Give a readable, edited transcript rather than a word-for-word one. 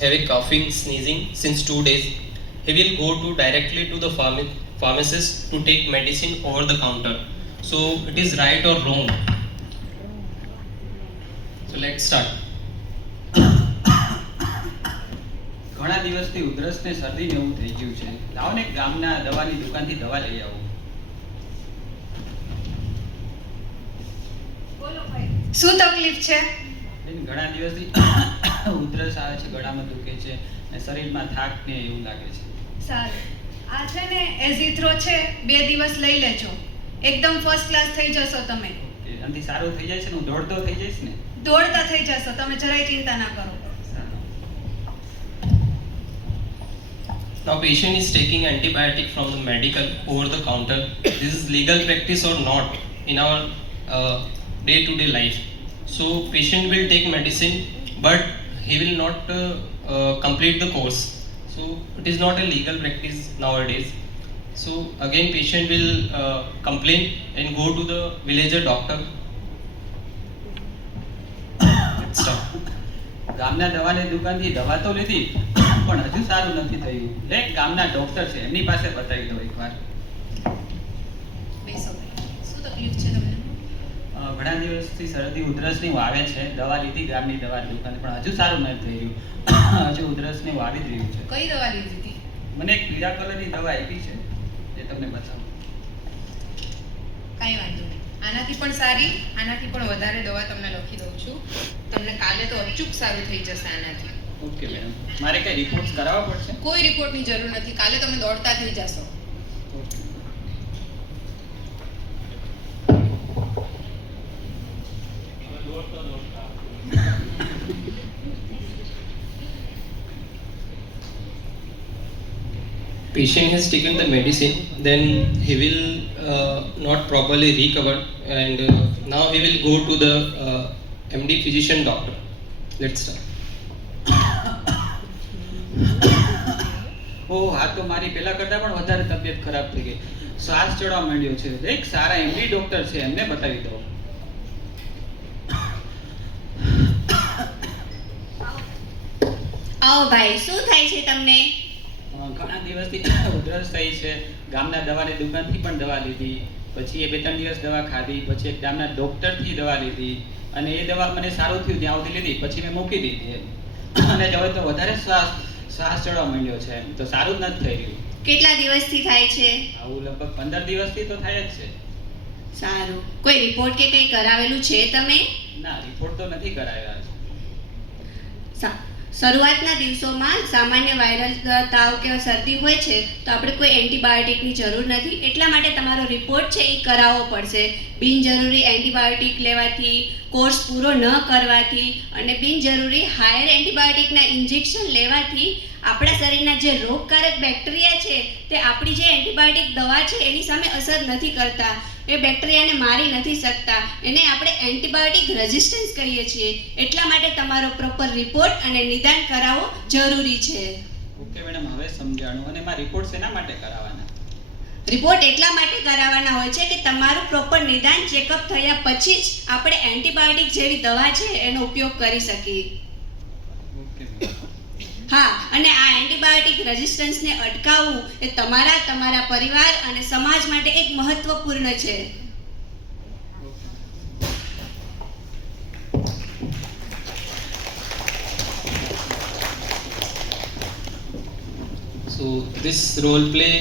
having coughing, sneezing since 2 days, he will go to directly to the pharmacist to take medicine over the counter. So it is right or wrong? So let's start. ઘણા દિવસથી ઉધરસ ને શરદી ને એવું થઈ ગયું છે. લાવો ને ગામના દવાની દુકાનથી દવા લઈ આવો. બોલો ભાઈ, શું તકલીફ છે? ઘણા દિવસથી ઉધરસ આવે છે, ગળામાં દુખે છે અને શરીરમાં થાક ને એવું લાગે છે. સારું, આ છે ને એઝિથ્રો છે, 2 દિવસ લઈ લેજો, એકદમ ફર્સ્ટ ક્લાસ થઈ જશો તમે. ઓકે, આનાથી સારું થઈ જાય છે ને? હું દોડતો થઈ જઈશ ને? દોડતા થઈ જશો તમે, જરાય ચિંતા ના કરો. Now patient is taking antibiotic from the medical over the counter. This is legal practice or not in our day-to-day life. So patient will take medicine, but he will not complete the course. So it is not a legal practice nowadays. So again patient will complain and go to the villager doctor. Stop. ગામના દવાની દુકાનથી દવા તો લીધી પણ હજુ સારું નથી થયું. એક ગામના ડોક્ટર છે, એમની પાસે બતાવી દો એકવાર. બેસો ભાઈ, શું તકલીફ છે તમને? ઘણા દિવસથી શરદી ઉધરસની વાવે છે, દવા લીધી ગામની દવા દુકાન પણ હજુ સારું નથી થઈ રહ્યું. હજુ ઉધરસને વાવી જ રહ્યું છે. કઈ દવા લીધી હતી? મને એક પીળા કલરની દવા આપી છે, એ તમને બતાવું. કાંઈ વાંધો નહીં, આનાથી પણ સારી, આનાથી પણ વધારે દવા તમને લખી દઉં છું. તમને કાલે તો અચૂક સારું થઈ જશે આનાથી. ઓકે મેડમ, મારે કઈ રિપોર્ટ કરાવવા પડશે? કોઈ રિપોર્ટની જરૂર નથી, કાલે તમે દોડતા થઈ જશો. Patient has taken the medicine, then he will not properly recover, and now he will go to the MD physician doctor. Let's start. આ તો મારી પહેલા કરતા પણ વધારે તબિયત ખરાબ થઈ ગઈ. શ્વાસ ચડવા માંડ્યો છે. એક સારા એમડી ડોક્ટર છે, એમને બતાવી દો. આવો ભાઈ, શું થાય છે તમને? ઘણા દિવસથી ઉધરસ થઈ છે. ગામના દવાની દુકાનથી પણ દવા લીધી, પછી એ 2-3 દિવસ દવા ખાધી, પછી એક ગામના ડોક્ટરથી દવા લીધી અને એ દવા મને સારું થયું ત્યાં સુધી લીધી, પછી મેં મૂકી દીધી અને હવે તો વધારે શ્વાસ ચડવા માંડ્યો છે. તો સારું જ નથી થઈ રહ્યું. કેટલા દિવસથી થાય છે? આવું લગભગ 15 દિવસથી તો થાય જ છે. સારું, કોઈ રિપોર્ટ કે કંઈ કરાવેલું છે તમે? ના, રિપોર્ટ તો નથી કરાવ્યા. શરૂઆતના દિવસોમાં સામાન્ય વાયરલ તાવ કે શરદી હોય છે તો આપણે કોઈ એન્ટીબાયોટિકની જરૂર નથી. એટલા માટે તમારો રિપોર્ટ છે એ કરાવવો પડશે. બિનજરૂરી એન્ટીબાયોટિક લેવાથી, કોર્સ પૂરો ન કરવાથી અને બિનજરૂરી હાયર એન્ટીબાયોટિકના ઇન્જેક્શન લેવાથી આપણા શરીરના જે રોગકારક બેક્ટેરિયા છે તે આપણી જે એન્ટીબાયોટિક દવા છે એની સામે અસર નથી કરતા. એ બેક્ટેરિયાને મારી નથી શકતા. એને આપણે એન્ટીબાયોટિક રેઝિસ્ટન્સ કહીએ છીએ. એટલા માટે તમારો પ્રોપર રિપોર્ટ અને નિદાન કરાવવો જરૂરી છે. ઓકે મેડમ, હવે સમજાણું. અને એમાં રિપોર્ટ શેના માટે કરાવવાના? રિપોર્ટ એટલા માટે કરાવવાના હોય છે કે તમારું પ્રોપર નિદાન ચેકઅપ થયા પછી જ આપણે એન્ટીબાયોટિક જેવી દવા છે એનો ઉપયોગ કરી શકીએ. ઓકે. હા, અને આ એન્ટીબાયોટિક રેઝિસ્ટન્સને અટકાવવું એ તમારા પરિવાર અને સમાજ માટે એક મહત્વપૂર્ણ છે. So this role play